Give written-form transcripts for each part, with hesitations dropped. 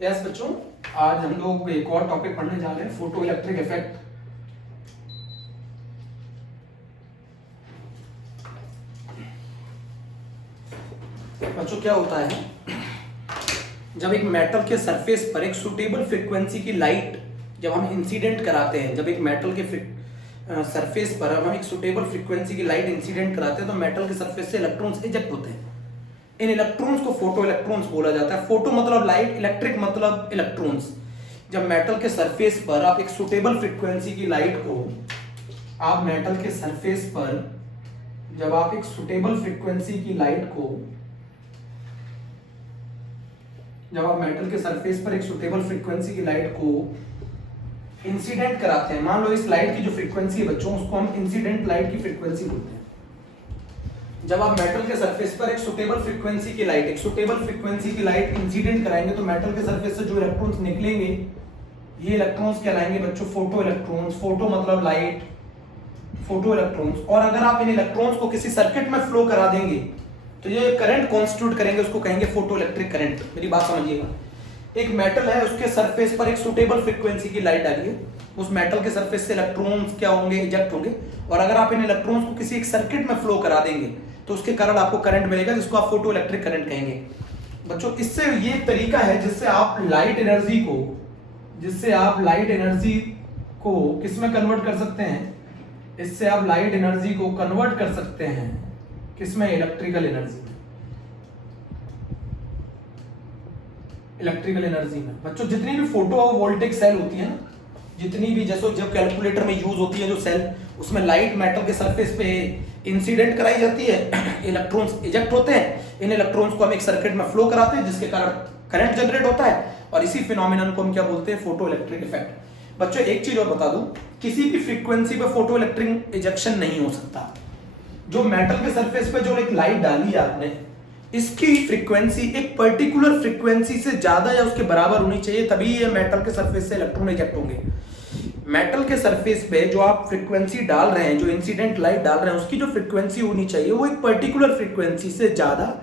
Yes बच्चों, आज हम लोग एक और टॉपिक पढ़ने जा रहे हैं, फोटो इलेक्ट्रिक इफेक्ट। बच्चों क्या होता है, जब एक मेटल के सरफेस पर एक सुटेबल फ्रीक्वेंसी की लाइट जब हम इंसिडेंट कराते हैं, जब एक मेटल के सरफेस पर हम एक सुटेबल फ्रीक्वेंसी की लाइट इंसिडेंट कराते हैं तो मेटल के सरफेस से इलेक्ट्रॉन्स इजेक्ट होते हैं। इन इलेक्ट्रॉन्स को फोटो इलेक्ट्रॉन्स बोला जाता है। फोटो मतलब लाइट, इलेक्ट्रिक मतलब इलेक्ट्रॉन्स। जब मेटल के सरफेस पर आप एक सुटेबल फ्रीक्वेंसी की लाइट को आप मेटल के सरफेस पर जब आप एक सुटेबल फ्रीक्वेंसी की लाइट को जब आप मेटल के सरफेस पर एक सुटेबल फ्रीक्वेंसी की लाइट को इंसिडेंट कराते हैं, मान लो इस लाइट की जो फ्रीक्वेंसी है बच्चों, उसको हम इंसिडेंट लाइट की फ्रीक्वेंसी बोलते हैं। जब आप मेटल के सरफेस पर एक सुटेबल फ्रीक्वेंसी की लाइट इंसिडेंट कराएंगे तो मेटल के सरफेस से जो इलेक्ट्रॉन्स निकलेंगे, ये इलेक्ट्रॉन्स कहलाएंगे बच्चों फोटो इलेक्ट्रॉन्स। फोटो मतलब लाइट, फोटो इलेक्ट्रॉन्स। और अगर आप इन इलेक्ट्रॉन्स को किसी सर्किट में फ्लो करा देंगे तो ये करंट कॉन्स्टिट्यूट करेंगे, उसको कहेंगे फोटो इलेक्ट्रिक करंट। मेरी बात समझिएगा, एक मेटल है, उसके सरफेस पर एक सुटेबल फ्रीक्वेंसी की लाइट डालिए, उस मेटल के सरफेस से इलेक्ट्रॉन्स क्या होंगे, इजेक्ट होंगे। और अगर आप इन इलेक्ट्रॉन्स को किसी एक सर्किट में फ्लो करा देंगे तो उसके कारण आपको करंट मिलेगा, जिसको आप फोटो इलेक्ट्रिक करंट कहेंगे। बच्चों इससे ये तरीका है जिससे आप लाइट एनर्जी को किस में कन्वर्ट कर सकते हैं, इससे आप लाइट एनर्जी को कन्वर्ट कर सकते हैं किसमें, इलेक्ट्रिकल एनर्जी में। बच्चों जितनी भी फोटो वोल्टेक सेल होती है ना, जितनी भी, जैसे जब कैलकुलेटर में यूज होती है जो सेल, उसमें लाइट मेटल के सरफेस पे इंसिडेंट कराई जाती है, इलेक्ट्रॉन्स इजेक्ट होते हैं। इन इलेक्ट्रॉन्स को हम एक सर्किट में फ्लो कराते हैं जिसके कारण करंट जनरेट होता है, और इसी फिनोमिनन को हम क्या बोलते हैं, फोटो इलेक्ट्रिक इफेक्ट। बच्चों एक चीज और बता दूं, किसी भी फ्रीक्वेंसी पे फोटो इलेक्ट्रिक इजेक्शन नहीं हो सकता। जो मेटल के सरफेस पे जो एक लाइट डाली है आपने, इसकी फ्रीक्वेंसी एक पर्टिकुलर फ्रीक्वेंसी से ज्यादा या उसके बराबर होनी चाहिए, तभी ये मेटल के सरफेस से इलेक्ट्रॉन इजेक्ट होंगे। मेटल के सरफेस पे जो आप फ्रीक्वेंसी डाल रहे हैं, जो इंसिडेंट लाइट डाल रहे हैं, उसकी जो फ्रीक्वेंसी होनी चाहिए वो एक पर्टिकुलर फ्रीक्वेंसी से ज्यादा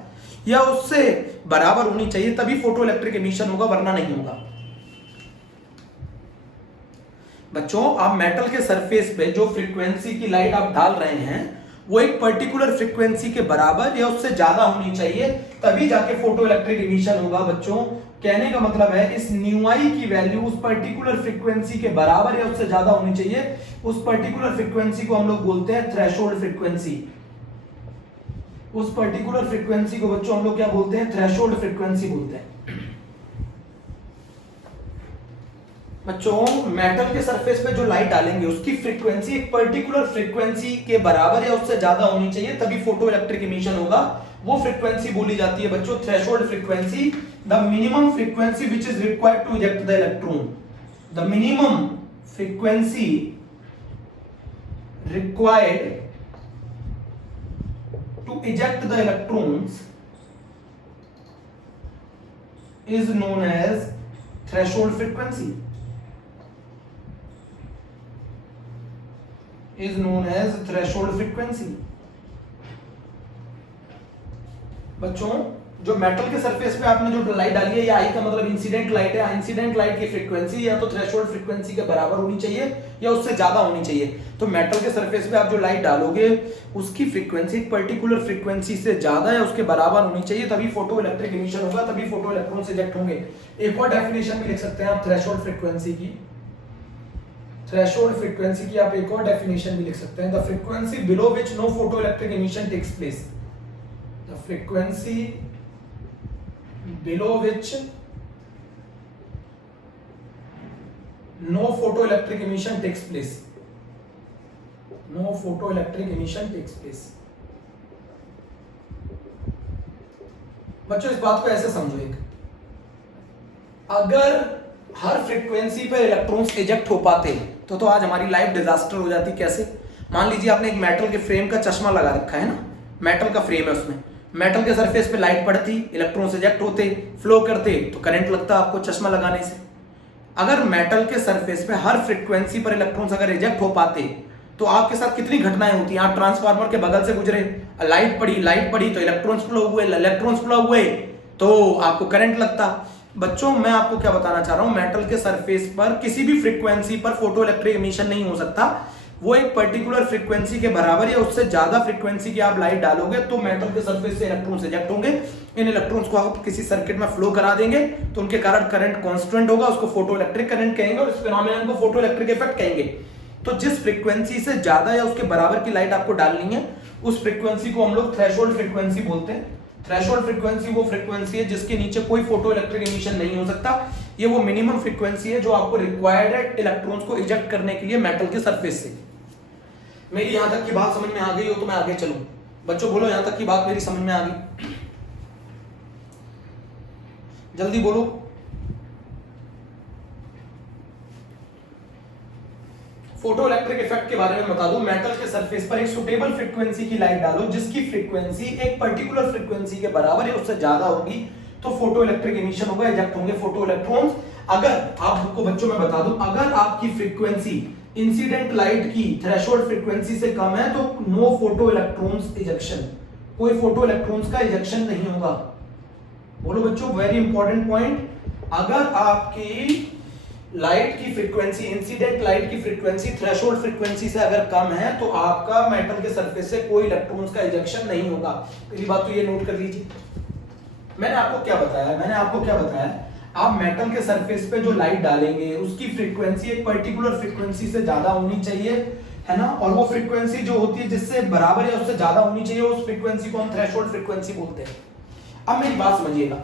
या उससे बराबर होनी चाहिए, तभी फोटो इलेक्ट्रिक एमिशन होगा, वरना नहीं होगा। बच्चों आप मेटल के सरफेस पे जो फ्रीक्वेंसी की लाइट आप डाल रहे हैं वो एक पर्टिकुलर फ्रीक्वेंसी के बराबर या उससे ज्यादा होनी चाहिए, तभी जाके फोटो इलेक्ट्रिक एमिशन होगा। बच्चों कहने का मतलब है, इस न्यू आई की वैल्यू उस पर्टिकुलर फ्रीक्वेंसी के बराबर या उससे ज्यादा होनी चाहिए। उस पर्टिकुलर फ्रीक्वेंसी को हम लोग बोलते हैं थ्रेशोल्ड फ्रीक्वेंसी। उस पर्टिकुलर फ्रीक्वेंसी को बच्चों हम लोग क्या बोलते हैं, थ्रेशोल्ड फ्रीक्वेंसी बोलते हैं। बच्चों मेटल के सरफेस पे जो लाइट डालेंगे उसकी फ्रीक्वेंसी एक पर्टिकुलर फ्रीक्वेंसी के बराबर या उससे ज्यादा होनी चाहिए, तभी फोटो इलेक्ट्रिक एमिशन होगा। वो फ्रीक्वेंसी बोली जाती है बच्चों threshold frequency, the minimum frequency which is required to eject the electron. The minimum frequency required to eject the electrons is known as threshold frequency, is known as threshold frequency। बच्चों जो metal के surface पे आपने जो light डाली है, ये आई का मतलब इंसिडेंट लाइट है। इंसिडेंट लाइट की फ्रीक्वेंसी या तो थ्रेशोल्ड फ्रीक्वेंसी के बराबर होनी चाहिए या उससे ज्यादा होनी चाहिए। तो मेटल के सरफेस पे आप जो लाइट डालोगे उसकी फ्रीक्वेंसी एक पर्टिकुलर फ्रीक्वेंसी से ज्यादा या उसके बराबर होनी चाहिए, तभी फोटो इलेक्ट्रिक एमिशन होगा, तभी फोटो इलेक्ट्रॉन्स इजेक्ट होंगे। एक और डेफिनेशन भी लिख सकते हैं आप थ्रेशोल्ड फ्रीक्वेंसी की। थ्रेशोल्ड फ्रीक्वेंसी की आप एक और डेफिनेशन भी लिख सकते हैं, the frequency below which no photo electric emission takes place. The frequency below which no photoelectric emission takes place, no photoelectric emission takes place। बच्चों इस बात को ऐसे समझो, एक अगर हर फ्रीक्वेंसी पर इलेक्ट्रॉन्स इजेक्ट हो पाते तो आज हमारी लाइफ डिजास्टर हो जाती। कैसे? मान लीजिए आपने एक मेटल के फ्रेम का चश्मा लगा रखा है ना, मेटल का फ्रेम है, उसमें मेटल के सरफेस पे लाइट पड़ती, इलेक्ट्रॉन्स इजेक्ट होते, फ्लो करते, तो करंट लगता आपको चश्मा लगाने से। अगर मेटल के सरफेस पे हर फ्रीक्वेंसी पर इलेक्ट्रॉन्स अगर इजेक्ट हो पाते तो आपके साथ कितनी घटनाएं होती हैं। आप ट्रांसफार्मर के बगल से गुजरे, लाइट पड़ी तो इलेक्ट्रॉन्स फ्लो हुए तो आपको करंट लगता। बच्चों मैं आपको क्या बताना चाह रहा हूं, मेटल के सरफेस पर किसी भी फ्रीक्वेंसी पर फोटो इलेक्ट्रिक एमिशन नहीं हो सकता। वो एक पर्टिकुलर फ्रीक्वेंसी के बराबर या उससे ज्यादा फ्रीक्वेंसी की आप लाइट डालोगे तो मेटल के सरफेस से इलेक्ट्रॉन्स इजेक्ट होंगे। इन इलेक्ट्रॉन्स को आप किसी सर्किट में फ्लो करा देंगे तो उनके कारण करंट कांस्टेंट होगा, उसको फोटो इलेक्ट्रिक करंट कहेंगे और इस फिनोमेनन को फोटो इलेक्ट्रिक इफेक्ट कहेंगे। तो जिस फ्रीक्वेंसी से ज्यादा या उसके बराबर की लाइट आपको डालनी है उस फ्रीक्वेंसी को हम लोग थ्रेशोल्ड फ्रीक्वेंसी बोलते हैं। थ्रेशोल्ड फ्रीक्वेंसी वो फ्रीक्वेंसी है जिसके नीचे कोई फोटो इलेक्ट्रिक एमिशन नहीं हो सकता। ये वो मिनिमम फ्रीक्वेंसी है जो आपको रिक्वायर्ड है इलेक्ट्रॉन्स को इजेक्ट करने के लिए मेटल के सरफेस से। मेरी यहां तक की बात समझ में आ गई हो तो मैं आगे चलूं? बच्चों बोलो यहां तक की बात मेरी समझ में आ गई? जल्दी बोलो। फोटो इलेक्ट्रिक इफेक्ट के बारे में बता दूं, मेटल के सरफेस पर एक सुटेबल फ्रीक्वेंसी की लाइट डालो जिसकी फ्रीक्वेंसी एक पर्टिकुलर फ्रीक्वेंसी के बराबर या उससे ज्यादा होगी तो फोटो इलेक्ट्रिक एमिशन होगा, इजेक्ट होंगे फोटो इलेक्ट्रॉन्स। अगर आपको बच्चों मैं बता दूं, अगर आपकी फ्रीक्वेंसी इंसिडेंट लाइट की थ्रेशोल्ड फ्रीक्वेंसी से कम है तो नो फोटो इलेक्ट्रॉन्स इजेक्शन, कोई फोटो इलेक्ट्रॉन्स का इजेक्शन नहीं होगा। बोलो बच्चों, वेरी इंपॉर्टेंट पॉइंट। अगर आपकी लाइट की फ्रीक्वेंसी, इंसिडेंट लाइट की फ्रीक्वेंसी थ्रेशोल्ड फ्रीक्वेंसी से अगर कम है तो आपका मेटल के सरफेस से कोई इलेक्ट्रॉन्स का इजेक्शन नहीं होगा। पहली बात तो ये नोट कर लीजिए। मैंने आपको क्या बताया, आप मेटल के सरफेस पे जो लाइट डालेंगे उसकी फ्रीक्वेंसी एक पर्टिकुलर फ्रीक्वेंसी से ज्यादा होनी चाहिए, है ना, और वो फ्रीक्वेंसी जो होती है जिससे बराबर या उससे ज्यादा होनी चाहिए उस फ्रीक्वेंसी को हम थ्रेशोल्ड फ्रीक्वेंसी बोलते हैं। अब मेरी बात समझिएगा,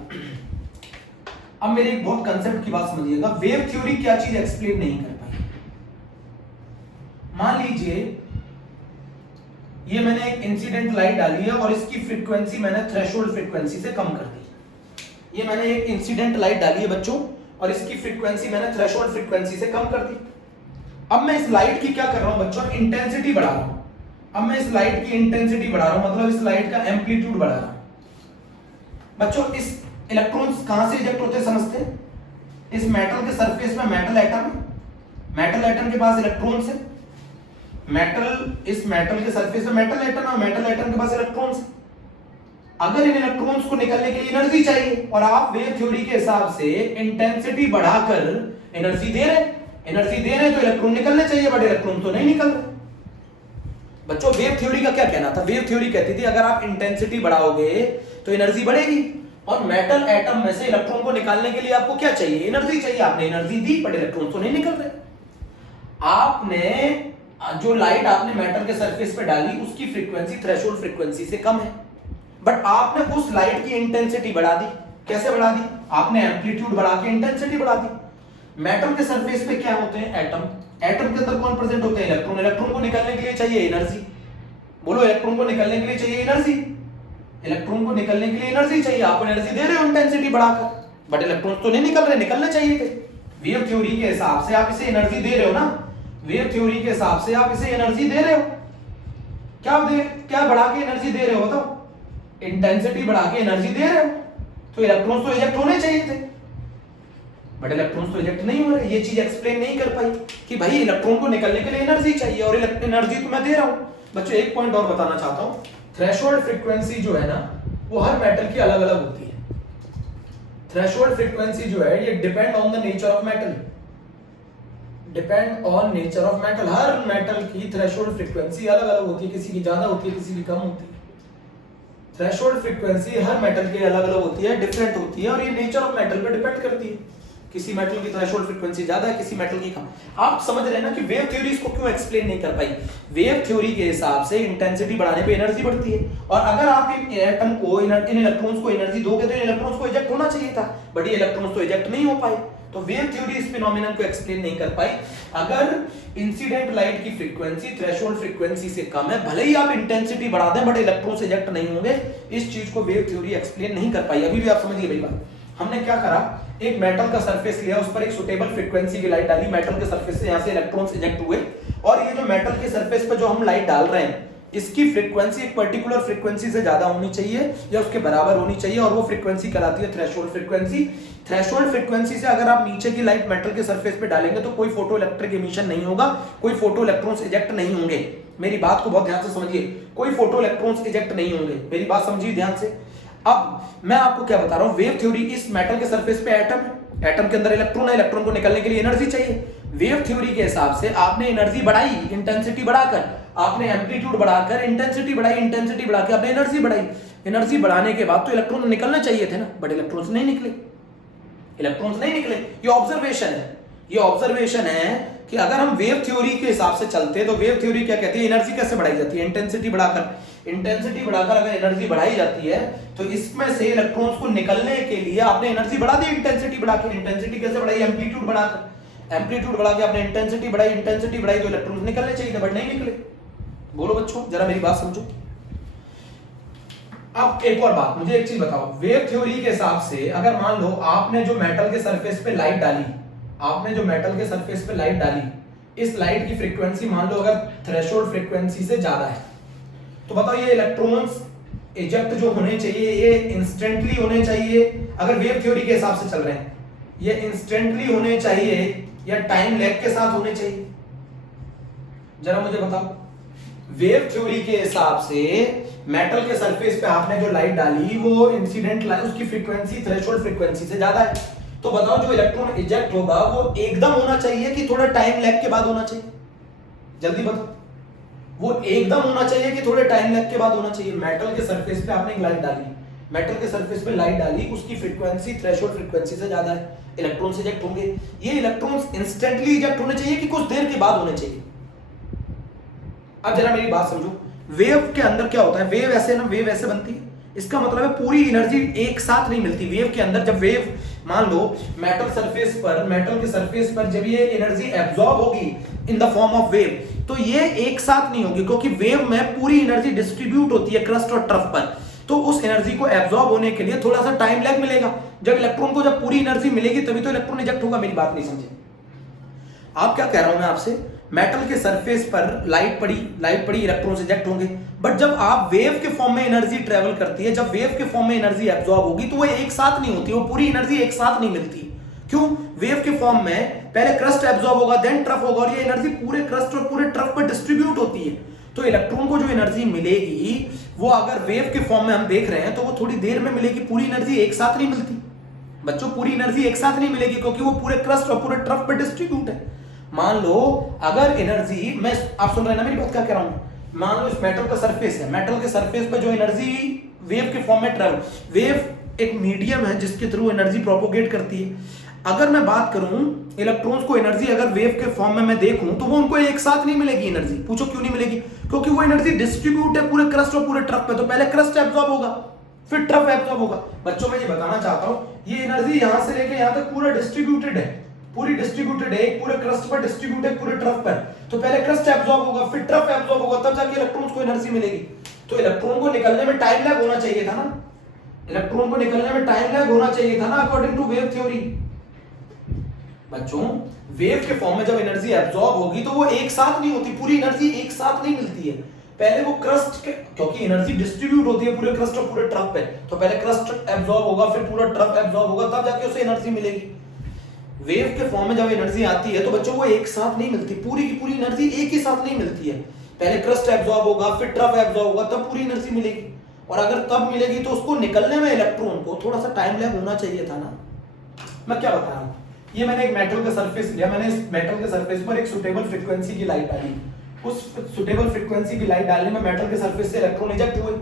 अब मेरे एक बहुत कंसेप्ट की बात समझिएगा। वेव थ्योरी क्या चीज एक्सप्लेन नहीं कर पाई। मान लीजिए ये मैंने एक इंसिडेंट लाइट डाली है और इसकी फ्रीक्वेंसी मैंने थ्रेशोल्ड फ्रीक्वेंसी से कम कर दी। ये मैंने एक इंसिडेंट लाइट डाली है बच्चों और इसकी फ्रीक्वेंसी मैंने थ्रेशोल्ड फ्रीक्वेंसी से कम कर दी। अब मैं इस लाइट की क्या कर रहा हूं बच्चों, इंटेंसिटी बढ़ा रहा हूं। अब मैं इस लाइट की इंटेंसिटी बढ़ा रहा हूं, मतलब इस लाइट का एम्पलीट्यूड बढ़ा रहा हूं। बच्चों इस इलेक्ट्रॉन्स कहां से इजेक्ट होते हैं समझते हैं? इस मेटल के सरफेस में मेटल एटम के पास इलेक्ट्रॉन्स है। इस मेटल के सरफेस में मेटल एटम और मेटल एटम के पास इलेक्ट्रॉन्स है। अगर इन इलेक्ट्रॉन्स को निकलने के लिए एनर्जी चाहिए और आप वेव थ्योरी के हिसाब से इंटेंसिटी बढ़ाकर एनर्जी दे रहे हैं तो इलेक्ट्रॉन निकलने चाहिए, बट इलेक्ट्रॉन तो नहीं निकल रहे। बच्चों वेव थ्योरी का क्या कहना था? वेव थ्योरी कहती थी अगर आप इंटेंसिटी बढ़ाओगे तो एनर्जी बढ़ेगी और मेटल एटम में से इलेक्ट्रॉन को निकालने के लिए आपको क्या चाहिए? एनर्जी चाहिए। आपने एनर्जी दी बट इलेक्ट्रॉन तो नहीं निकल रहे। आपने जो लाइट आपने मेटल के सरफेस पे डाली उसकी फ्रीक्वेंसी थ्रेशोल्ड फ्रीक्वेंसी से कम है, बट आपने उस लाइट की इंटेंसिटी बढ़ा दी। कैसे बढ़ा दी? आपने एम्पलीट्यूड बढ़ा के इंटेंसिटी बढ़ा दी। मेटल के सरफेस पे क्या होते हैं? एटम के अंदर कौन प्रेजेंट होते हैं? इलेक्ट्रॉन को निकलने के लिए चाहिए एनर्जी। बोलो, इलेक्ट्रॉन को निकलने के लिए चाहिए एनर्जी। इलेक्ट्रॉन को निकलने के लिए एनर्जी चाहिए, आप एनर्जी दे रहे हो इंटेंसिटी बढ़ाकर, बट इलेक्ट्रॉन तो नहीं निकल रहे, निकलने चाहिए थे। वेव थ्योरी के हिसाब से आप इसे एनर्जी दे रहे हो ना, वेव थ्योरी के हिसाब से आप इसे एनर्जी दे रहे हो। क्या बढ़ा के एनर्जी दे रहे हो? तो इंटेंसिटी बढ़ा के एनर्जी दे रहे हो, तो इलेक्ट्रॉन्स तो इजेक्ट होने चाहिए थे, बट इलेक्ट्रॉन्स तो इजेक्ट नहीं हो रहे। ये चीज एक्सप्लेन नहीं कर पाई कि भाई इलेक्ट्रॉन को निकलने के लिए एनर्जी चाहिए और एनर्जी तो मैं दे रहा हूं। बच्चों एक पॉइंट और बताना चाहता हूं, थ्रेशोल्ड फ्रीक्वेंसी जो है ना वो हर मेटल की अलग अलग होती है। थ्रेशोल्ड फ्रीक्वेंसी जो है ये depend on the nature of metal, her metal की थ्रेशोल्ड फ्रीक्वेंसी अलग अलग होती है, किसी की ज्यादा होती है, किसी की कम होती है। थ्रेशोल्ड फ्रीक्वेंसी हर मेटल की अलग अलग होती है, डिफरेंट होती है और ये नेचर ऑफ मेटल पे डिपेंड करती है। किसी मेटल की थ्रेशोल्ड फ्रीक्वेंसी ज्यादा है, किसी मेटल की कम। आप समझ रहे हैं ना कि वेव थ्योरी इसको क्यों एक्सप्लेन नहीं कर पाई। वेव थ्योरी के हिसाब से इंटेंसिटी बढ़ाने पे एनर्जी बढ़ती है और अगर आप इन एटम को, इन इलेक्ट्रॉन्स को एनर्जी दोगे तो इन इलेक्ट्रॉन्स को इजेक्ट होना चाहिए था, बट ये इलेक्ट्रॉन्स तो इजेक्ट नहीं हो पाए। तो वेव थ्योरी इस फिनोमेनन को एक्सप्लेन नहीं कर पाई। अगर इंसिडेंट लाइट की फ्रीक्वेंसी थ्रेशोल्ड फ्रीक्वेंसी से कम है, भले ही आप इंटेंसिटी बढ़ा दें बट इलेक्ट्रॉन्स इजेक्ट नहीं होंगे, इस चीज को वेव थ्योरी एक्सप्लेन नहीं कर पाई। अभी भी आप समझिए भाई बात। हमने क्या करा, एक मेटल का सरफेस लिया, उस पर एक सुटेबल फ्रीक्वेंसी की लाइट डाली, मेटल के सरफेस से यहां से इलेक्ट्रॉन्स इजेक्ट हुए और ये जो मेटल के सरफेस पर जो हम लाइट डाल रहे हैं इसकी फ्रीक्वेंसी एक पर्टिकुलर फ्रीक्वेंसी से ज्यादा होनी चाहिए या उसके बराबर होनी चाहिए और वो फ्रीक्वेंसी कहलाती है थ्रेशोल्ड फ्रीक्वेंसी। थ्रेशोल्ड फ्रीक्वेंसी से अगर आप नीचे की लाइट मेटल के सरफेस पे डालेंगे तो कोई फोटो इलेक्ट्रिक एमिशन नहीं होगा, कोई फोटो इलेक्ट्रॉन्स इजेक्ट नहीं होंगे। मेरी बात को बहुत ध्यान से समझिए, कोई फोटो इलेक्ट्रॉन्स इजेक्ट नहीं होंगे। मेरी बात समझिए ध्यान से। अब मैं आपको क्या बता रहा हूं, वेव थ्योरी, इस मेटल के सरफेस पे एटम है, एटम के अंदर इलेक्ट्रॉन है, इलेक्ट्रॉन को निकलने के लिए एनर्जी चाहिए। वेव थ्योरी के हिसाब से आपने एनर्जी बढ़ाई, इंटेंसिटी बढ़ाकर, आपने एम्पलीट्यूड बढ़ाकर इंटेंसिटी बढ़ाई, इंटेंसिटी बढ़ा के आपने एनर्जी बढ़ाई। एनर्जी बढ़ाने के बाद तो इलेक्ट्रॉन निकलने चाहिए थे ना, बट इलेक्ट्रॉन्स नहीं निकले, इलेक्ट्रॉन्स नहीं निकले। ये ऑब्जर्वेशन है, ये ऑब्जर्वेशन है कि अगर हम वेव थ्योरी के हिसाब से चलते तो वेव थ्योरी क्या कहती है, एनर्जी कैसे बढ़ाई जाती है, इंटेंसिटी बढ़ाकर। इंटेंसिटी बढ़ाकर अगर एनर्जी बढ़ाई जाती है तो इसमें से इलेक्ट्रॉन्स को निकलने के लिए आपने एनर्जी बढ़ा दी, इंटेंसिटी बढ़ा के। इंटेंसिटी कैसे बढ़ाई, एम्पलीट्यूड बढ़ाकर, एम्पलीट्यूड बढ़ा के आपने इंटेंसिटी बढ़ाई, इंटेंसिटी बढ़ाई तो इलेक्ट्रॉन्स निकलने चाहिए थे, बट नहीं निकले। बोलो बच्चों, जरा मेरी बात समझो। अब एक और बात, मुझे एक चीज बताओ, वेव थ्योरी के हिसाब से अगर मान लो आपने जो मेटल के सरफेस पे लाइट डाली, आपने जो मेटल के सरफेस पे लाइट डाली, इस लाइट की फ्रीक्वेंसी मान लो अगर थ्रेशोल्ड फ्रीक्वेंसी से ज्यादा है, तो बताओ ये इलेक्ट्रॉन्स इजेक्ट जो होने चाहिए ये इंस्टेंटली होने चाहिए, अगर वेव थ्योरी के हिसाब से चल रहे हैं, ये इंस्टेंटली होने चाहिए या टाइम लैग के साथ होने चाहिए, जरा मुझे बताओ। वेव थ्योरी के हिसाब से मेटल के सरफेस पे आपने जो लाइट डाली वो इंसिडेंट लाइट, उसकी फ्रीक्वेंसी थ्रेशोल्ड फ्रीक्वेंसी से ज्यादा है, तो बताओ जो इलेक्ट्रॉन इजेक्ट होगा वो एकदम होना चाहिए कि थोड़ा टाइम लैग के बाद होना चाहिए, जल्दी बताओ। वो एकदम होना चाहिए कि थोड़े टाइम लैग के बाद होना चाहिए। मेटल के सरफेस पे आपने एक लाइट डाली, मेटल के सरफेस पे लाइट डाली, उसकी फ्रीक्वेंसी थ्रेशोल्ड फ्रीक्वेंसी से ज्यादा है, इलेक्ट्रॉन्स इजेक्ट होंगे। ये इलेक्ट्रॉन्स इंस्टेंटली इजेक्ट होने चाहिए कि कुछ देर के बाद होने चाहिए। अब जरा मेरी बात समझो, वेव के अंदर क्या होता है, वेव ऐसे ना, वेव ऐसे बनती है, इसका मतलब है पूरी एनर्जी एक साथ नहीं मिलती। वेव के अंदर जब वेव मान लो मेटल सरफेस पर, मेटल के सरफेस पर जब ये एनर्जी एब्जॉर्ब होगी in the form of wave, तो ये एक साथ नहीं होगी, क्योंकि वेव में पूरी एनर्जी डिस्ट्रीब्यूट होती है क्रस्ट और ट्रफ पर, तो उस एनर्जी को एब्जॉर्ब होने के लिए थोड़ा सा टाइम लैग मिलेगा। जब इलेक्ट्रॉन को जब पूरी एनर्जी मिलेगी तभी तो इलेक्ट्रॉन इजेक्ट होगा। मेरी बात नहीं समझे आप, क्या कह रहा हूं मैं आपसे, मेटल के सरफेस पर लाइट पड़ी इलेक्ट्रॉन्स इजेक्ट होंगे, बट जब आप वेव के फॉर्म में एनर्जी ट्रेवल करती है, जब वेव के फॉर्म में एनर्जी एब्जॉर्ब होगी तो वो एक साथ नहीं होती, वो पूरी एनर्जी एक साथ नहीं मिलती। क्यों? वेव के फॉर्म में पहले क्रस्ट एब्जॉर्ब होगा, देन ट्रफ होगा, और ये एनर्जी पूरे क्रस्ट और पूरे ट्रफ पर डिस्ट्रीब्यूट होती है। तो इलेक्ट्रॉन को जो एनर्जी मिलेगी वो अगर वेव के फॉर्म में हम देख रहे हैं तो वो थोड़ी देर में मिलेगी, पूरी एनर्जी एक साथ नहीं मिलती बच्चों, पूरी एनर्जी एक साथ नहीं मिलेगी, क्योंकि वो पूरे क्रस्ट और पूरे ट्रफ पर डिस्ट्रीब्यूट है। मान लो अगर एनर्जी, मैं, आप सुन रहे हैं ना मेरी बात क्या कह रहा हूं, मान लो इस मेटल का सरफेस है, मेटल के सरफेस पे जो एनर्जी वेव के फॉर्म में ट्रेवल, वेव एक मीडियम है जिसके थ्रू एनर्जी प्रोपोगेट करती है। अगर मैं बात करूं इलेक्ट्रॉन्स को एनर्जी अगर वेव के फॉर्म में मैं देखूं तो वो उनको एक साथ नहीं मिलेगी एनर्जी। पूछो क्यों नहीं मिलेगी? क्योंकि वो एनर्जी डिस्ट्रीब्यूट है पूरे क्रस्ट और पूरे ट्रफ पे, तो पहले क्रस्ट एब्जॉर्ब होगा फिर ट्रफ एब्जॉर्ब होगा। बच्चों मैं ये बताना चाहता हूं ये एनर्जी यहां से लेके यहां तक पूरा डिस्ट्रीब्यूटेड है, पूरी डिस्ट्रीब्यूटेड है, एक पूरे क्रस्ट पर डिस्ट्रीब्यूटेड है पूरे ट्रफ पर, तो पहले क्रस्ट एब्जॉर्ब होगा फिर ट्रफ एब्जॉर्ब होगा, तब जाके इलेक्ट्रॉन्स को एनर्जी मिलेगी। तो इलेक्ट्रॉन को निकलने में टाइम लैग होना चाहिए था ना, इलेक्ट्रॉन को निकलने में टाइम लैग होना चाहिए था ना अकॉर्डिंग टू वेव थ्योरी। बच्चों वेव के फॉर्म में जब एनर्जी एब्जॉर्ब होगी तो वो एक साथ नहीं होती, पूरी एनर्जी एक साथ नहीं मिलती है। पहले वो क्रस्ट के, क्योंकि एनर्जी डिस्ट्रीब्यूट होती है पूरे क्रस्ट और पूरे ट्रफ पे, तो पहले क्रस्ट एब्जॉर्ब होगा फिर पूरा ट्रफ एब्जॉर्ब होगा, तब जाके उसे एनर्जी मिलेगी। वेव के फॉर्म में जब एनर्जी आती है तो बच्चों वो एक साथ नहीं मिलती, पूरी की पूरी एनर्जी एक ही साथ नहीं मिलती है। पहले क्रस्ट एब्जॉर्ब होगा फिर ट्रफ एब्जॉर्ब होगा, तब पूरी एनर्जी मिलेगी। और अगर तब मिलेगी तो उसको निकलने में इलेक्ट्रॉन को थोड़ा सा टाइम लैग होना चाहिए था ना। मैं क्या बता रहा हूं, ये मैंने एक मेटल का सरफेस लिया, मैंने इस मेटल के सरफेस पर एक सुटेबल फ्रीक्वेंसी की लाइट डाली, उस सुटेबल फ्रीक्वेंसी की लाइट डालने में मेटल के सरफेस से इलेक्ट्रॉन इजेक्ट हुए।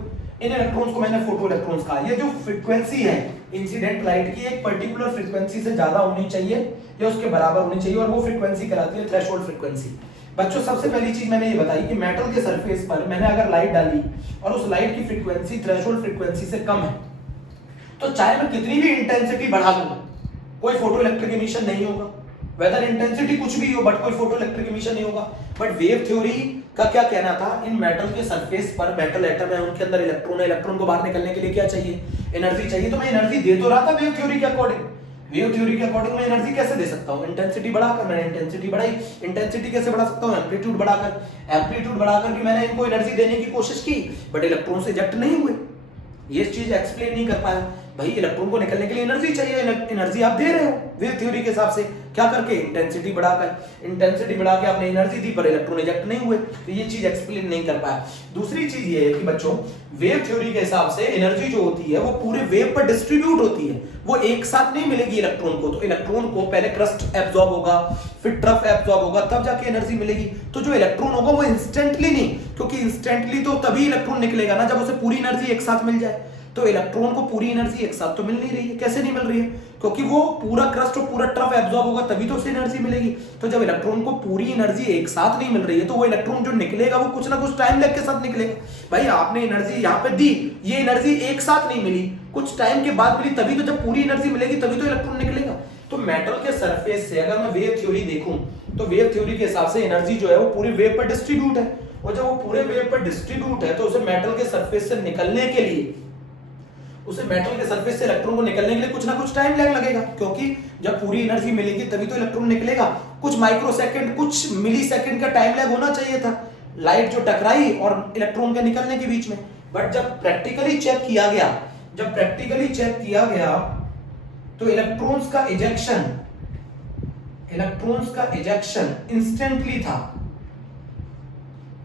इन इलेक्ट्रॉन्स को मैंने फोटो इलेक्ट्रॉन्स कहा। ये जो फ्रीक्वेंसी है इंसिडेंट लाइट की एक पर्टिकुलर फ्रीक्वेंसी से ज्यादा होनी चाहिए या उसके बराबर होनी चाहिए, और वो फ्रीक्वेंसी कहलाती है थ्रेशोल्ड फ्रीक्वेंसी। बच्चों सबसे पहली चीज मैंने ये बताई कि मेटल के सरफेस पर मैंने अगर लाइट डाली और उस लाइट की फ्रीक्वेंसी थ्रेशोल्ड फ्रीक्वेंसी से कम है, तो चाहे मैं कितनी भी इंटेंसिटी बढ़ा दूं कोई फोटो इलेक्ट्रिक एमिशन नहीं होगा, वेदर इंटेंसिटी कुछ भी हो बट कोई फोटो इलेक्ट्रिक एमिशन नहीं होगा। बट वेव थ्योरी का क्या कहना था, इन मेटल के सरफेस पर मेटल एटम है, उनके अंदर इलेक्ट्रॉन है, इलेक्ट्रॉन को बाहर निकलने के लिए क्या चाहिए, एनर्जी चाहिए। तो मैं एनर्जी दे तो रहा था वेव थ्योरी के अकॉर्डिंग, वेव थ्योरी के अकॉर्डिंग मैं एनर्जी कैसे दे सकता हूं, इंटेंसिटी बढ़ाकर। मैंने इंटेंसिटी बढ़ाई, इंटेंसिटी कैसे बढ़ा सकता हूं, एम्पलीट्यूड बढ़ाकर, एम्पलीट्यूड बढ़ाकर भी मैंने इनको एनर्जी देने की कोशिश की, बट इलेक्ट्रॉन से इजेक्ट नहीं हुए। ये चीज एक्सप्लेन नहीं कर पाया। भाई इलेक्ट्रॉन को निकलने के लिए एनर्जी चाहिए, एनर्जी आप दे रहे हो वेव थ्योरी के हिसाब से, क्या करके इंटेंसिटी बढ़ाकर आपने एनर्जी दी पर इलेक्ट्रॉन इजेक्ट नहीं हुए, तो ये चीज एक्सप्लेन नहीं कर पाया। दूसरी चीज ये है कि बच्चों वेव थ्योरी के हिसाब से एनर्जी जो होती है वो पूरे वेव पर डिस्ट्रीब्यूट होती है, वो एक साथ नहीं मिलेगी इलेक्ट्रॉन को। तो इलेक्ट्रॉन को पहले क्रस्ट एब्जॉर्ब होगा, फिर ट्रफ एब्जॉर्ब होगा, तब जाके एनर्जी मिलेगी। तो जो इलेक्ट्रॉन होगा वो इंस्टेंटली नहीं, क्योंकि इंस्टेंटली तो तभी इलेक्ट्रॉन निकलेगा ना जब उसे पूरी एनर्जी एक साथ मिल जाए। तो इलेक्ट्रॉन को पूरी एनर्जी एक साथ तो मिल नहीं रही है। कैसे नहीं मिल रही है? क्योंकि वो पूरा क्रस्ट और पूरा ट्रफ एब्जॉर्ब होगा तभी तो उसे एनर्जी मिलेगी। तो जब इलेक्ट्रॉन को पूरी एनर्जी एक साथ नहीं मिल रही है तो वो इलेक्ट्रॉन जो निकलेगा वो कुछ ना कुछ टाइम लैग के साथ निकलेगा। भाई आपने एनर्जी यहाँ पे दी, ये एनर्जी एक साथ नहीं मिली, कुछ टाइम के बाद मिली, तभी तो जब पूरी एनर्जी मिलेगी तभी तो इलेक्ट्रॉन निकलेगा। तो मेटल के सरफेस से अगर मैं वेव थ्योरी देखूं तो वेव थ्योरी के हिसाब से एनर्जी जो है वो पूरे वेव पर डिस्ट्रीब्यूट है, और जब वो पूरे वेव पर डिस्ट्रीब्यूट है तो उसे मेटल के सरफेस से निकलने के लिए, उसे मेटल के सरफेस से इलेक्ट्रॉन को निकलने के लिए कुछ ना कुछ टाइम लैग लगेगा, क्योंकि जब पूरी एनर्जी मिलेगी तभी तो इलेक्ट्रॉन निकलेगा। कुछ माइक्रोसेकंड, कुछ मिलीसेकंड का टाइम लैग होना चाहिए था लाइट जो टकराई और इलेक्ट्रॉन के निकलने के बीच में। बट जब प्रैक्टिकली चेक किया गया तो इलेक्ट्रॉन्स का इजेक्शन इंस्टेंटली था।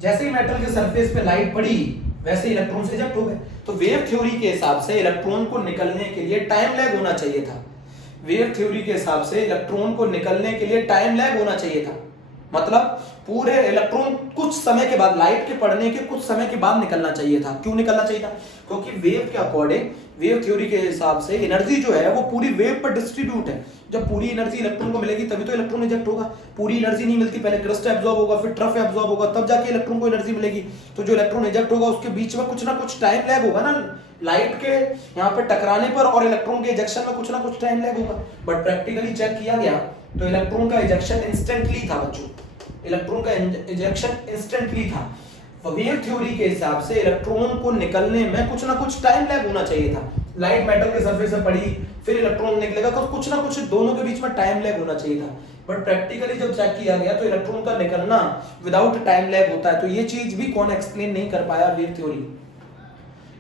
जैसे ही मेटल के सरफेस पे लाइट पड़ी वैसे इलेक्ट्रॉन इजेक्ट हो गए। तो वेव थ्योरी के हिसाब से इलेक्ट्रॉन को निकलने के लिए टाइम लैग होना चाहिए था। वेव थ्योरी के हिसाब से इलेक्ट्रॉन को निकलने के लिए टाइम लैग होना चाहिए था, मतलब पूरे इलेक्ट्रॉन कुछ समय के बाद, लाइट के पड़ने के कुछ समय के बाद निकलना चाहिए था। क्यों निकलना चाहिए था? क्योंकि वेव के अकॉर्डिंग, वेव थ्योरी के हिसाब से एनर्जी जो है वो पूरी वेव पर डिस्ट्रीब्यूट है। जब पूरी एनर्जी इलेक्ट्रॉन को मिलेगी तभी तो इलेक्ट्रॉन इजेक्ट होगा। पूरी एनर्जी नहीं मिलती, पहले क्रस्ट एब्जॉर्ब होगा, फिर ट्रफ एब्जॉर्ब होगा, तब जाके इलेक्ट्रॉन को एनर्जी मिलेगी। तो जो इलेक्ट्रॉन इजेक्ट होगा उसके बीच में कुछ ना कुछ टाइम लैग होगा ना, लाइट के यहाँ पे टकराने पर और इलेक्ट्रॉन के इजेक्शन में कुछ ना कुछ टाइम लैग होगा। बट प्रैक्टिकली चेक किया गया तो इलेक्ट्रॉन का इजेक्शन इंस्टेंटली था बच्चों, इलेक्ट्रॉन का इजेक्शन इंस्टेंटली था। वेव थ्योरी के हिसाब से इलेक्ट्रॉन को निकलने में कुछ ना कुछ टाइम लैग होना चाहिए था। लाइट मेटल के सरफेस से पड़ी, फिर इलेक्ट्रॉन निकलेगा, तो कुछ ना कुछ दोनों के बीच में टाइम लैग होना चाहिए था। बट प्रैक्टिकली जब चेक किया गया तो इलेक्ट्रॉन का निकलना विदाउट टाइम लैग होता है। तो ये चीज भी कौन एक्सप्लेन नहीं कर पाया? Wave theory.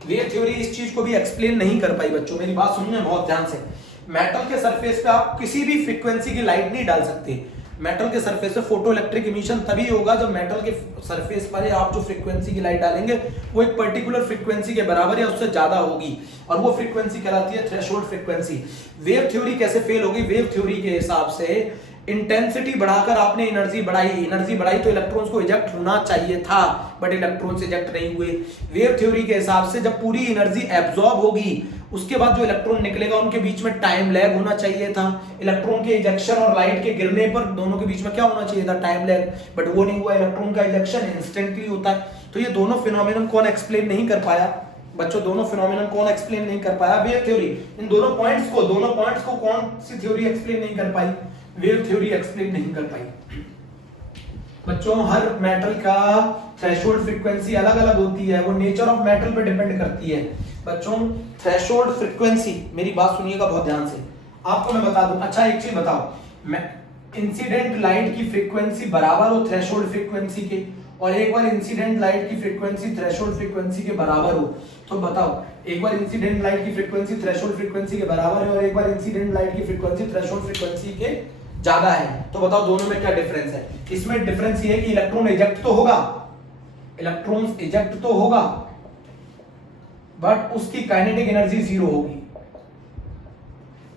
वेव थ्योरी इस चीज को भी एक्सप्लेन नहीं कर पाई बच्चों, मेरी बात सुनिए बहुत ध्यान से। मेटल के सरफेस पे आप किसी भी फ्रीक्वेंसी की लाइट नहीं डाल सकते। मेटल के सरफेस पे फोटो इलेक्ट्रिक इमिशन तभी होगा जब मेटल के सरफेस पर आप जो फ्रीक्वेंसी की लाइट डालेंगे वो एक पर्टिकुलर फ्रीक्वेंसी के बराबर या उससे ज्यादा होगी, और वो फ्रीक्वेंसी कहलाती है थ्रेशोल्ड फ्रीक्वेंसी। वेव थ्योरी कैसे फेल होगी? वेव थ्योरी के हिसाब से इंटेंसिटी बढ़ाकर आपने एनर्जी बढ़ाई तो इलेक्ट्रॉन्स को इजेक्ट होना चाहिए था, बट इलेक्ट्रॉन्स इजेक्ट नहीं हुए। वेव थ्योरी के हिसाब से जब पूरी एनर्जी एब्जॉर्ब होगी उसके बाद जो इलेक्ट्रॉन निकलेगा उनके बीच में टाइम लैग होना चाहिए था। इलेक्ट्रॉन के इजेक्शन और लाइट के गिरने पर दोनों के बीच में क्या होना चाहिए था? टाइम लैग, बट वो नहीं हुआ। इलेक्ट्रॉन का इजेक्शन इंस्टेंटली होता है। तो ये दोनों फिनोमेनन कौन एक्सप्लेन नहीं कर पाया बच्चों? दोनों फिनोमेनन कौन एक्सप्लेन नहीं कर पाया? Wave theory. इन दोनों पॉइंट्स को कौन सी थ्योरी एक्सप्लेन नहीं कर पाई? वेव थ्योरी एक्सप्लेन नहीं कर पाई। बच्चों हर मेटल का थ्रेशोल्ड फ्रीक्वेंसी अलग अलग होती है, वो नेचर ऑफ मेटल पे डिपेंड करती है। बच्चों थ्रेशोल्ड फ्रीक्वेंसी, मेरी बात सुनिएगा बहुत ध्यान से, आपको मैं बता दूं। अच्छा एक चीज बताओ, इंसिडेंट लाइट की फ्रीक्वेंसी बराबर हो थ्रेशोल्ड फ्रीक्वेंसी के, और एक बार इंसिडेंट लाइट की फ्रीक्वेंसी थ्रेशोल्ड फ्रीक्वेंसी के बराबर हो, तो बताओ एक बार इंसिडेंट लाइट की फ्रीक्वेंसी थ्रेशोल्ड फ्रीक्वेंसी के बराबर है और एक बार इंसिडेंट लाइट की फ्रीक्वेंसी थ्रेशोल्ड फ्रीक्वेंसी के ज्यादा है, तो बताओ दोनों में क्या डिफरेंस है? इसमें डिफरेंस ये है कि इलेक्ट्रॉन इजेक्ट तो होगा, बट उसकी काइनेटिक एनर्जी 0 होगी,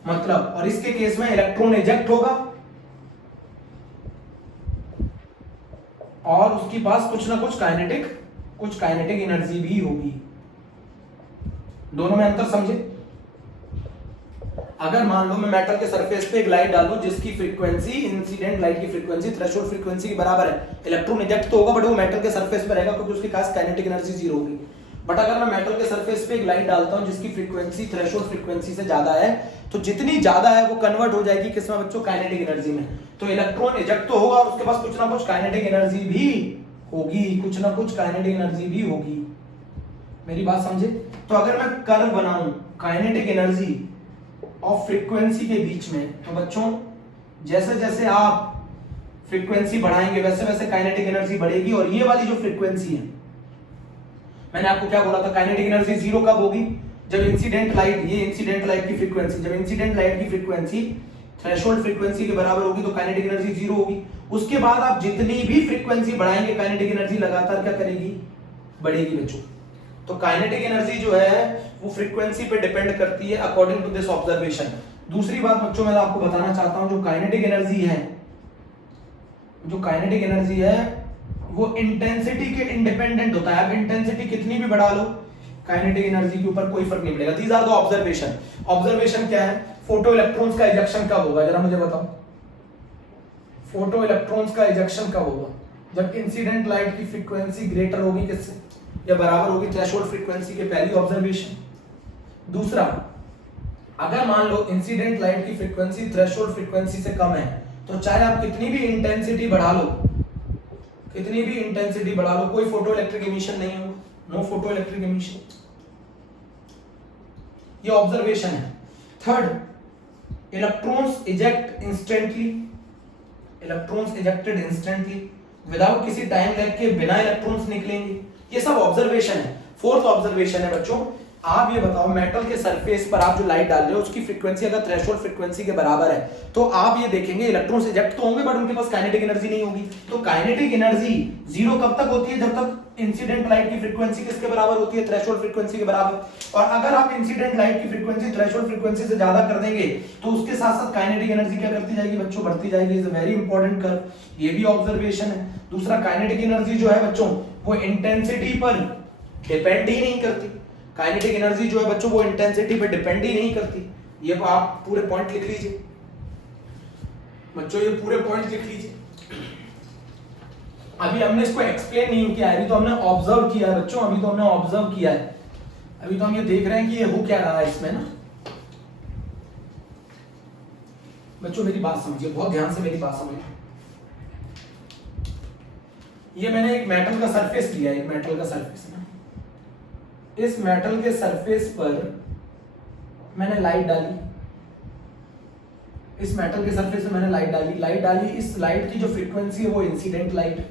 मतलब। और इसके केस में इलेक्ट्रॉन इजेक्ट होगा और उसके पास कुछ ना कुछ काइनेटिक एनर्जी भी होगी। दोनों में अंतर समझे? अगर मान लो मैं मेटल के सरफेस पे एक लाइट डालूं जिसकी फ्रीक्वेंसी इंसिडेंट लाइट की फ्रीक्वेंसी थ्रेशोल्ड फ्रीक्वेंसी के बराबर है, इलेक्ट्रॉन इजेक्ट तो होगा बट वो मेटल के सरफेस पे रहेगा क्योंकि उसके पास काइनेटिक एनर्जी 0 होगी। बट अगर मैं मेटल के सरफेस पे एक लाइट डालता हूं जिसकी फ्रीक्वेंसी थ्रेशोल्ड फ्रीक्वेंसी से ज्यादा है, तो जितनी ज्यादा है वो कन्वर्ट हो जाएगी किसमें बच्चों? काइनेटिक एनर्जी में। तो इलेक्ट्रॉन इजेक्ट तो होगा और उसके पास कुछ ना कुछ काइनेटिक एनर्जी भी होगी, मेरी बात समझे? तो अगर मैं कर्व बनाऊं काइनेटिक एनर्जी और फ्रीक्वेंसी के बीच में, तो बच्चों जैसे जैसे आप फ्रीक्वेंसी बढ़ाएंगे वैसे वैसे काइनेटिक एनर्जी बढ़ेगी। और ये वाली जो फ्रीक्वेंसी है, मैंने आपको क्या बोला था? काइनेटिक एनर्जी 0 कब होगी? जब इंसिडेंट लाइट, ये इंसिडेंट लाइट की फ्रीक्वेंसी, जब इंसिडेंट लाइट की फ्रीक्वेंसी थ्रेशोल्ड फ्रीक्वेंसी के बराबर होगी तो काइनेटिक एनर्जी जीरो होगी। उसके बाद आप जितनी भी फ्रीक्वेंसी बढ़ाएंगे काइनेटिक एनर्जी लगातार क्या करेगी, बढ़ेगी बच्चों। तो काइनेटिक एनर्जी जो है वो फ्रीक्वेंसी पे डिपेंड करती है अकॉर्डिंग टू दिस ऑब्जर्वेशन। दूसरी बात बच्चों मैं आपको बताना चाहता हूं, जो काइनेटिक एनर्जी है, जो काइनेटिक एनर्जी है वो इंटेंसिटी के इंडिपेंडेंट होता है। अब इंटेंसिटी कितनी भी बढ़ा लो काइनेटिक एनर्जी के ऊपर कोई फर्क नहीं पड़ेगा। These are the observation. Observation क्या है, फोटो इलेक्ट्रॉन्स का इजेक्शन कब होगा, जरा मुझे बताओ। फोटो इलेक्ट्रॉन्स का इजेक्शन कब होगा, जब इंसिडेंट लाइट की फ्रीक्वेंसी ग्रेटर होगी किससे, या बराबर होगी थ्रेशोल्ड फ्रीक्वेंसी के, पहली ऑब्जर्वेशन। दूसरा, अगर मान लो इंसिडेंट लाइट की फ्रीक्वेंसी थ्रेशोल्ड फ्रीक्वेंसी से कम है तो चाहे आप कितनी भी इंटेंसिटी बढ़ा लो, कितनी भी इंटेंसिटी बढ़ा लो, कोई फोटो इलेक्ट्रिक इमिशन नहीं होगा, नो फोटो इलेक्ट्रिक इमिशन। ये ऑब्जर्वेशन है। Third, electrons eject instantly, electrons ejected instantly without किसी टाइम लैग के, बिना इलेक्ट्रॉन्स निकलेंगे। ये सब ऑब्जर्वेशन है। फोर्थ ऑब्जर्वेशन है बच्चों, आप ये बताओ मेटल के सरफेस पर आप जो लाइट डाल रहे हो उसकी फ्रीक्वेंसी अगर थ्रेशोल्ड फ्रीक्वेंसी के बराबर है तो आप ये देखेंगे इलेक्ट्रॉन्स इजेक्ट तो होंगे बट उनके पास काइनेटिक एनर्जी नहीं होगी। तो काइनेटिक एनर्जी जीरो कब तक होती है, जब तक इंसिडेंट लाइट की फ्रीक्वेंसी किसके बराबर होती है, थ्रेशोल्ड फ्रीक्वेंसी के बराबर। और अगर आप इंसिडेंट लाइट की फ्रीक्वेंसी थ्रेशोल्ड फ्रीक्वेंसी से ज्यादा कर देंगे तो उसके साथ साथ काइनेटिक एनर्जी क्या करती जाएगी बच्चों, बढ़ती जाएगी। Is a very important curve, ये भी ऑब्जर्वेशन है। दूसरा, काइनेटिक एनर्जी जो है बच्चों वो इंटेंसिटी पर डिपेंड ही नहीं करती। काइनेटिक एनर्जी जो है बच्चों वो इंटेंसिटी पे डिपेंड ही नहीं करती। ये आप पूरे पॉइंट लिख लीजिए बच्चों, ये पूरे पॉइंट लिख लीजिए। अभी हमने इसको एक्सप्लेन नहीं किया है, अभी तो हमने ऑब्जर्व किया है बच्चों, अभी तो हमने ऑब्जर्व किया है। अभी तो हम ये देख रहे हैं कि ये हो क्या रहा है इसमें ना। बच्चों मेरी बात समझिए, बहुत ध्यान से मेरी बात समझिए। ये मैंने एक मेटल का सरफेस लिया है, एक मेटल का सरफेस ना, इस मेटल के सरफेस पर मैंने लाइट डाली, इस मेटल के सरफेस पे मैंने लाइट डाली। इस लाइट की जो फ्रीक्वेंसी है वो इंसिडेंट लाइट।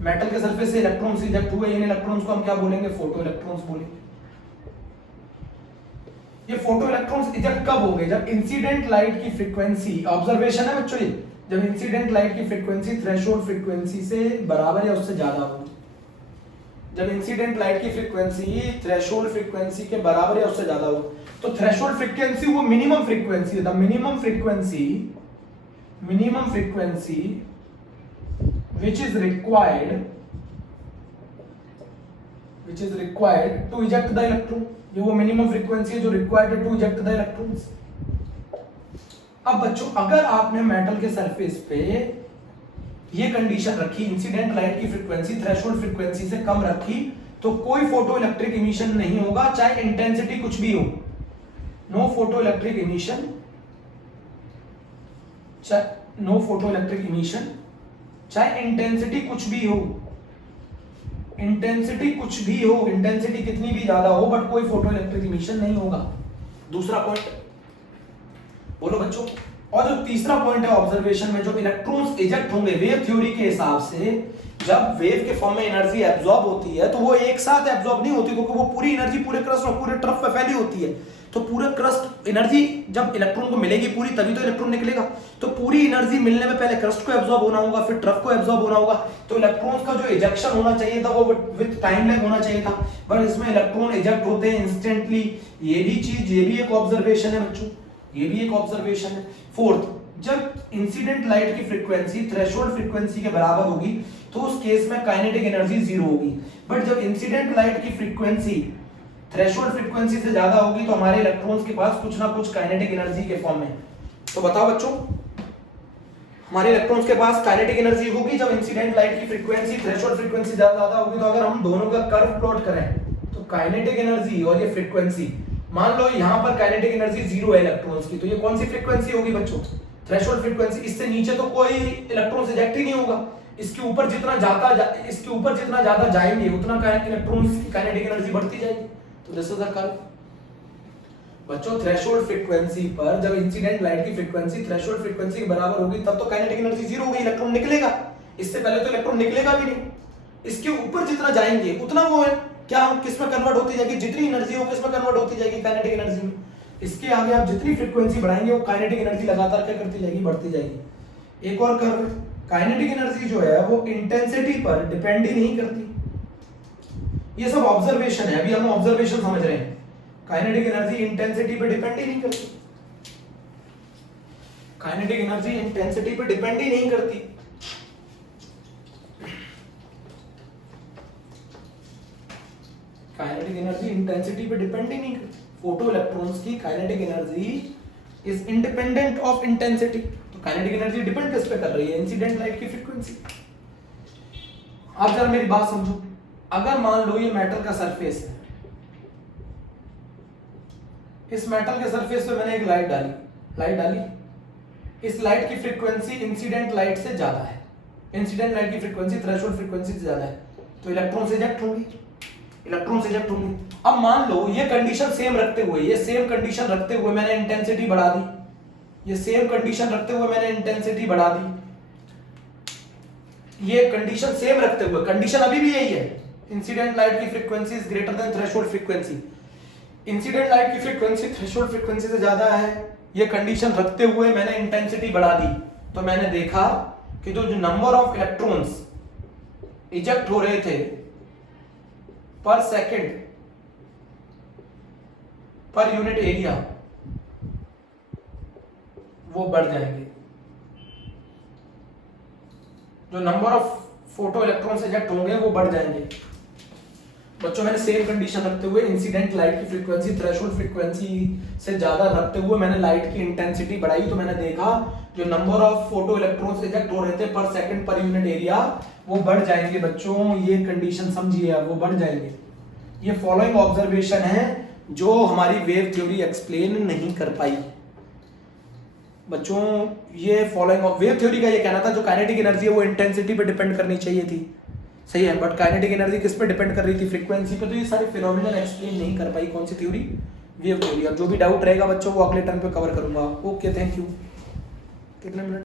मेटल के सरफेस से इलेक्ट्रॉन्स इजेक्ट हुए, इन इलेक्ट्रॉन्स को हम क्या बोलेंगे, फोटो इलेक्ट्रॉन्स बोलेंगे। ये फोटो इलेक्ट्रॉन्स इजेक्ट कब होंगे, जब इंसिडेंट लाइट की फ्रीक्वेंसी, ऑब्जर्वेशन है बच्चों ये, जब इंसिडेंट लाइट की फ्रीक्वेंसी थ्रेशोल्ड फ्रीक्वेंसी से बराबर या उससे ज्यादा हो। जब इंसिडेंट लाइट की फ्रीक्वेंसी थ्रेशोल्ड फ्रीक्वेंसी के बराबर या उससे ज्यादा हो तो थ्रेशोल्ड फ्रीक्वेंसी वो मिनिमम फ्रीक्वेंसी है, the minimum frequency which is required to eject the electron। ये वो मिनिमम फ्रीक्वेंसी है जो रिक्वायर्ड है टू इजेक्ट द इलेक्ट्रॉन्स। अब बच्चों अगर आपने मेटल के सरफेस पे ये कंडीशन रखी, इंसिडेंट लाइट की फ्रीक्वेंसी थ्रेशोल्ड फ्रीक्वेंसी से कम रखी तो कोई फोटो इलेक्ट्रिक इमिशन नहीं होगा, चाहे इंटेंसिटी कुछ भी हो। नो फोटो इलेक्ट्रिक इमिशन, चाहे इंटेंसिटी कुछ भी हो, इंटेंसिटी कितनी भी ज्यादा हो बट कोई फोटो इलेक्ट्रिक इमिशन नहीं होगा। दूसरा पॉइंट बोलो बच्चों। और जो तीसरा पॉइंट है ऑब्जर्वेशन में, जो इलेक्ट्रॉन्स इजेक्ट होंगे वेव थ्योरी के हिसाब से, जब वेव के फॉर्म में एनर्जी एब्जॉर्ब होती है तो वो एक साथ एब्जॉर्ब नहीं होती, क्योंकि वो पूरी एनर्जी पूरे क्रस्ट और पूरे ट्रफ पे फैली होती है। तो पूरे क्रस्ट एनर्जी जब इलेक्ट्रॉन को मिलेगी पूरी, तभी तो इलेक्ट्रॉन निकलेगा। तो पूरी एनर्जी मिलने में पहले क्रस्ट को एब्जॉर्ब होना होगा, फिर ट्रफ को एब्जॉर्ब होना होगा। तो इलेक्ट्रॉन्स का जो इजेक्शन होना चाहिए था वो विद टाइम लैग होना चाहिए था, बट इसमें इलेक्ट्रॉन इजेक्ट होते हैं इंस्टेंटली। ये भी एक ऑब्जर्वेशन है बच्चों, ये भी एक ऑब्जर्वेशन है। फोर्थ, जब इंसिडेंट लाइट की फ्रीक्वेंसी थ्रेशोल्ड फ्रीक्वेंसी के बराबर होगी तो उस केस में काइनेटिक एनर्जी जीरो होगी। बट जब इंसिडेंट लाइट की फ्रीक्वेंसी थ्रेशोल्ड फ्रीक्वेंसी से ज्यादा होगी तो हमारे इलेक्ट्रॉन्स के पास कुछ ना कुछ काइनेटिक एनर्जी के फॉर्म में। तो बताओ बच्चों, हमारे इलेक्ट्रॉन्स के पास काइनेटिक एनर्जी होगी जब इंसिडेंट लाइट की फ्रीक्वेंसी थ्रेशोल्ड फ्रीक्वेंसी ज्यादा होगी। तो अगर हम दोनों का कर्व प्लॉट करें तो काइनेटिक एनर्जी और ये फ्रीक्वेंसी, मान लो यहां पर काइनेटिक एनर्जी जीरो है इलेक्ट्रॉन्स की, तो ये कौन सी फ्रीक्वेंसी होगी बच्चों, थ्रेशोल्ड फ्रीक्वेंसी। इससे नीचे तो कोई इलेक्ट्रॉन्स इजेक्ट ही नहीं होगा। इसके ऊपर जितना ज्यादा जाएंगे उतना इलेक्ट्रॉन्स की काइनेटिक एनर्जी बढ़ती जाएगी। तो दिस इज द कर्व बच्चों। थ्रेशोल्ड फ्रीक्वेंसी पर जब इंसिडेंट लाइट की फ्रीक्वेंसी थ्रेशोल्ड फ्रीक्वेंसी के बराबर होगी तब तो काइनेटिक एनर्जी जीरो होगी, इलेक्ट्रॉन निकलेगा। इससे पहले तो इलेक्ट्रॉन निकलेगा भी नहीं। इसके ऊपर जितना जाएंगे उतना वो है क्या किस में कन्वर्ट होती जाएगी, जितनी एनर्जी हो किस में कन्वर्ट होती जाएगी, काइनेटिक एनर्जी में। इसके आगे आप जितनी फ्रीक्वेंसी बढ़ाएंगे वो काइनेटिक एनर्जी लगातार क्या करती जाएगी, बढ़ती जाएगी। एक और कर्व, काइनेटिक एनर्जी जो है वो इंटेंसिटी पर डिपेंड ही नहीं करती। ये सब ऑब्जर्वेशन है, अभी हम ऑब्जर्वेशन समझ रहे हैं। काइनेटिक एनर्जी इंटेंसिटी पे डिपेंड ही नहीं करती, काइनेटिक एनर्जी इंटेंसिटी पे डिपेंड ही नहीं करती। काइनेटिक एनर्जी इंटेंसिटी पे डिपेंड ही नहीं करती। फोटो इलेक्ट्रॉन्स की kinetic energy is independent of intensity. तो काइनेटिक एनर्जी डिपेंड किस पे कर रही है, इंसिडेंट लाइट की फ्रीक्वेंसी। आप जरा मेरी बात समझो, अगर मान लो ये मेटल का सरफेस है, इस मेटल के सरफेस पे मैंने एक लाइट डाली, इस लाइट की फ्रीक्वेंसी इंसिडेंट लाइट से ज्यादा है, इंसिडेंट लाइट की फ्रीक्वेंसी थ्रेशोल्ड फ्रीक्वेंसी से ज्यादा है, तो इलेक्ट्रॉन्स इजेक्ट होंगे, इलेक्ट्रॉन्स इजेक्ट होंगे। अब मान लो ये कंडीशन सेम रखते हुए, ये सेम कंडीशन रखते हुए मैंने इंटेंसिटी बढ़ा दी, ये सेम कंडीशन रखते हुए मैंने इंटेंसिटी बढ़ा दी, ये कंडीशन सेम रखते हुए, कंडीशन अभी भी यही है, इंसिडेंट लाइट की frequency is greater than threshold frequency, incident light की फ्रीक्वेंसी थ्रेशोल्ड फ्रीक्वेंसी से ज्यादा है, ये कंडीशन रखते हुए मैंने इंटेंसिटी बढ़ा दी, तो मैंने देखा कि जो नंबर ऑफ इलेक्ट्रॉन्स इजेक्ट हो रहे थे पर सेकंड पर यूनिट एरिया वो बढ़ जाएंगे। जो number of photo electrons eject होंगे वो बढ़ जाएंगे। बच्चों मैंने सेम कंडीशन रखते हुए इंसिडेंट लाइट की फ्रीक्वेंसी थ्रेशोल्ड फ्रीक्वेंसी से ज्यादा रखते हुए मैंने लाइट की इंटेंसिटी बढ़ाई, तो मैंने देखा जो number of photo electrons eject हो रहे थे पर सेकंड पर यूनिट एरिया वो बढ़ जाएंगे। बच्चों ये कंडीशन समझिए आप, वो बढ़ जाएंगे। ये फॉलोइंग ऑब्जर्वेशन है जो हमारी वेव थ्योरी एक्सप्लेन नहीं कर पाई। बच्चों ये फॉलोइंग वेव थ्योरी का ये कहना था जो काइनेटिक एनर्जी है वो इंटेंसिटी पे डिपेंड करनी चाहिए थी, सही है, बट काइनेटिक एनर्जी किस पे डिपेंड कर रही थी, फ्रीक्वेंसी पे। तो ये सारे फिनोमिनल एक्सप्लेन नहीं कर पाई कौन सी थ्योरी, वेव थ्योरी। अब जो भी डाउट रहेगा बच्चों वो अगले टर्म पे कवर करूंगा। Okay, thank you. कितने मिनट